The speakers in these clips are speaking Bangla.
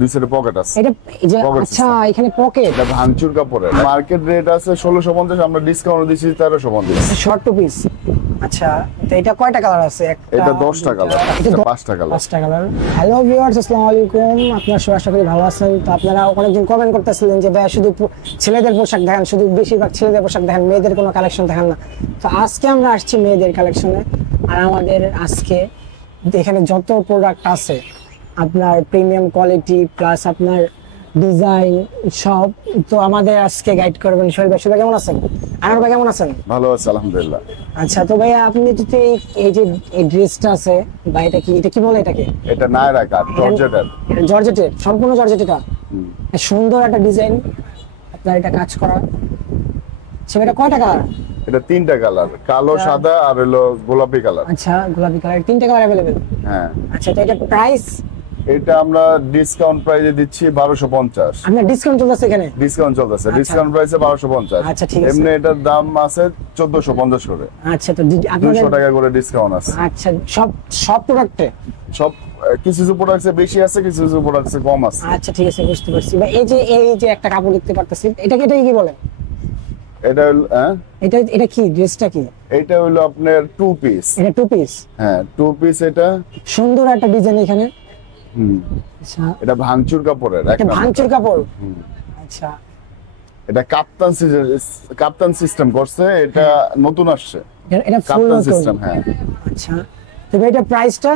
দুই সাইডে পকেট আছে। এটা এই যে আচ্ছা এখানে পকেট। এটা ভাঙচুর কাপড়ের। মার্কেট রেট আছে 1650, আমরা ডিসকাউন্ট দিছি 1350। Short two piece. আচ্ছা তো এটা কয়টা কালার আছে? এটা 10টা কালার, এটা 5টা কালার। 5টা কালার। হ্যালো ভিউয়ার্স, আসসালামু আলাইকুম। আপনারা সবাই আশা করি ভালো আছেন। তো আপনারা অনেকজন কমেন্ট করতেছিলেন যে ভাই শুধু ছেলেদের পোশাক দেখেন, শুধু বেশিরভাগ ছেলেদের পোশাক দেখেন, মেয়েদের কোনো কালেকশন দেখেন না। তো আজকে আমরা আসছি মেয়েদের কালেকশনে। আর আমাদের আজকে এখানে যত প্রোডাক্ট আছে আপনার প্রিমিয়াম কোয়ালিটি প্লাস আপনার ডিজাইন সব, তো আমাদের আজকে গাইড করবেন শরীফ ভাই। শরীফ ভাই কেমন আছেন? আনার ভাই কেমন আছেন? ভালো আছে আলহামদুলিল্লাহ। আচ্ছা তো ভাই আপনি যদি এই যে এই ড্রেসটা আছে বা এটা কি বলে এটাকে? এটা নায়রা কাট জর্জেটের। জর্জেটের, সম্পূর্ণ জর্জেটেটা। সুন্দর একটা ডিজাইন আপনার এটা কাজ করা। সেটা কয়টা কালার? এটা 3টা কালার, কালো সাদা আর হলো গোলাপি কালার। আচ্ছা গোলাপি কালার, 3টা কালার अवेलेबल। হ্যাঁ আচ্ছা তো এটা প্রাইস? এটা আমরা ডিসকাউন্ট প্রাইসে দিচ্ছি 1250। আপনার ডিসকাউন্ট চলতেছে এখানে? ডিসকাউন্ট চলতেছে, ডিসকাউন্ট প্রাইসে 1250। আচ্ছা ঠিক আছে। এমনি এটার দাম আছে 1450 করে। আচ্ছা তো 200 টাকা করে ডিসকাউন্ট আছে। আচ্ছা সব প্রোডাক্টে? সব কিছু কিছু প্রোডাক্টসে বেশি আছে, কিছু কিছু প্রোডাক্টসে কম আছে। আচ্ছা ঠিক আছে, বুঝতে পারছি। ভাই এই যে একটা কাপড় দেখতে পারতেছি, এটা কি বলে? এটা হলো এটা কি ড্রেসটা কি? এটা হলো আপনার টু পিস। এটা টু পিস? হ্যাঁ টু পিস। এটা সুন্দর একটা ডিজাইন এখানে। আচ্ছা এটা ভাঙচুর কাপড়ের। এটা ভাঙচুর কাপড়। আচ্ছা এটা কাপ্তান সিস্টেম করছে, এটা নতুন আসছে। এটা ফুল কাপ্তান সিস্টেম। হ্যাঁ আচ্ছা তো এটা প্রাইসটা?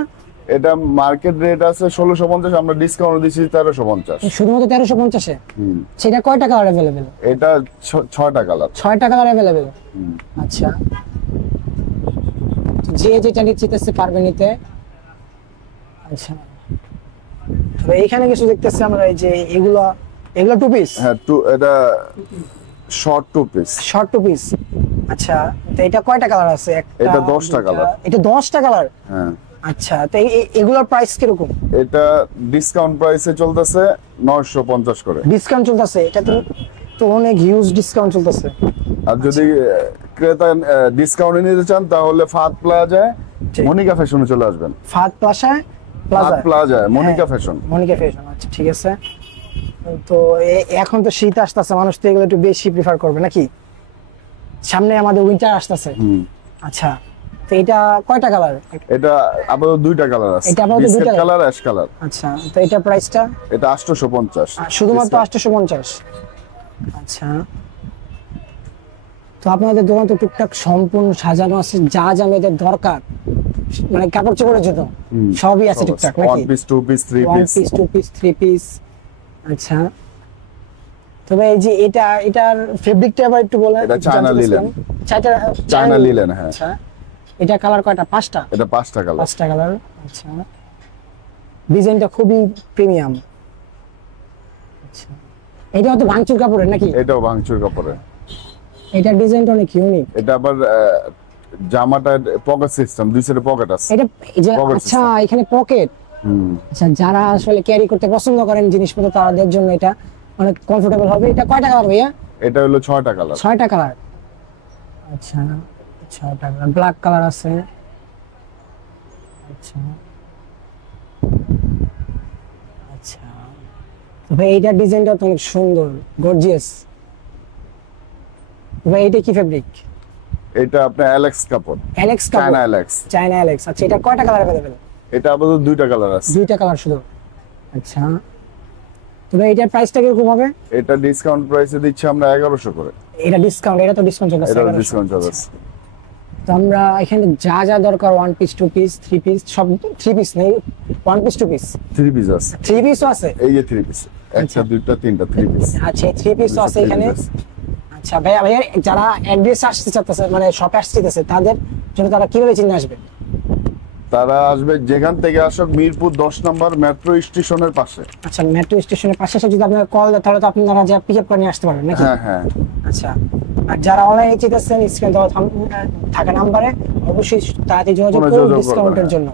এটা মার্কেট রেট আছে 1650, আমরা ডিসকাউন্ট দিছি 1350। শুধুমাত্র 1350 এ? সেটা কয়টা কালার अवेलेबल? এটা 6টা কালার। 6টা কালার अवेलेबल। আচ্ছা যে যেটা নিতে পারবে নিতে। আচ্ছা তো এইখানে কিছু দেখতেছি আমরা, এই যে এগুলো টু পিস? হ্যাঁ এটা short two piece. Short two piece. আচ্ছা তো এটা কয়টা কালার আছে? এটা 10টা কালার। এটা 10টা কালার? হ্যাঁ। আচ্ছা তো এগুলোর প্রাইস কিরকম? এটা ডিসকাউন্ট প্রাইসে চলতেছে 950 করে। ডিসকাউন্ট চলতেছে? এটা তো অনেক হিউজ ডিসকাউন্ট চলতেছে। আর যদি ক্রেতা ডিসকাউন্টে নিতে চান তাহলে ফাত প্লাজায় মনিকা ফ্যাশনে চলে আসবেন। ফাত প্লাজায় মনিকা ফ্যাশন। আচ্ছা ঠিক আছে। তো এখন তো শীত আসতেছে, মানুষ তো এগুলো একটু বেশি প্রিফার করবে নাকি? সামনে আমাদের উইন্টার আসতেছে। আচ্ছা তো এটা কয়টা কালার? এটা আপাতত 2টা কালার আছে, এটা আপাতত 2টা কালার, অ্যাশ কালার। আচ্ছা তো এটা প্রাইসটা? এটা 850। শুধুমাত্র 850। আচ্ছা তো আপনাদের দোকান তো টুকটাক সম্পূর্ণ সাজানো আছে, যা যা মেয়েদের দরকার মানে কাপড় চোপড়ের জন্য সবই আছে টুকটাক নাকি? One piece, two piece, three piece. Two piece, three piece. আচ্ছা তবে এই যে এটার ফেব্রিকটা আবার একটু বলেন। এটা চায়না লিলেন। China linen. হ্যাঁ। আচ্ছা এটা কালার কয়টা? 5টা? এটা 5টা কালার। 5টা কালার। আচ্ছা ডিজাইনটা খুবই প্রিমিয়াম। আচ্ছা এটা তো ভাঙচুর কাপড়ের নাকি? এটাও ভাঙচুর কাপড়ের। এটা ডিজাইনটা অনেক ইউনিক। এটা আবার জামাটা পকেট সিস্টেম, দুই সাইডে পকেট আছে। এটা এই যে আচ্ছা এখানে পকেট। আচ্ছা যারা আসলে ক্যারি করতে পছন্দ করেন জিনিসপত্র, তাদের জন্য এটা অনেক কমফোর্টেবল হবে। এটা কয়টা কালার ভাইয়া? এটা হলো 6টা কালার। 6টা কালার। আচ্ছা 6টা কালার। ব্ল্যাক কালার আছে। আচ্ছা আচ্ছা তো ভাই এইটার ডিজাইনটা তো অনেক সুন্দর, গর্জিয়াস। ভাই এটা কি ফেব্রিক? এটা আপনার অ্যালেক্স কাপড়। অ্যালেক্স কাপড়? China Alex. আচ্ছা এটা কয়টা কালার अवेलेबल? এটা আপাতত 2টা কালার আছে। 2টা কালার শুধু? আচ্ছা তো ভাই এটার প্রাইসটা কিরকম হবে? এটা ডিসকাউন্ট প্রাইসে দিচ্ছি আমরা 1100 করে। এটা ডিসকাউন্ট? এটা তো ডিসকাউন্ট চলছে। এটা ডিসকাউন্ট চলছে। তো আমরা এখানে যা দরকার, one piece, two piece, three piece, সব। থ্রি পিস নেই, one piece, two piece. Three piece আছে। থ্রি পিসও আছে? এই যে থ্রি পিস, একটা দুইটা তিনটা থ্রি পিস। আচ্ছা থ্রি পিসও আছে এখানে। আচ্ছা ভাইয়া যারা অ্যাড্রেস আসতে চাচ্ছে, মানে শপে আসতে চাচ্ছে, তাদের জন্য তারা কিভাবে চিনে আসবে? তারা আসবে যেখান থেকে আসুক, মিরপুর 10 নম্বর মেট্রো স্টেশনের পাশে। আচ্ছা মেট্রো স্টেশনের পাশে এসে যদি আপনারা কল দেন তাহলে তো আপনারা যা পিক আপ করে নিয়ে আসতে পারবেন নাকি? হ্যাঁ হ্যাঁ। আচ্ছা আর যারা অনলাইনে চিন্তাছেন, স্ক্রিনে দেওয়া থাকা নাম্বারে অবশ্যই তাড়াতাড়ি যোগাযোগ করুন ডিসকাউন্টের জন্য।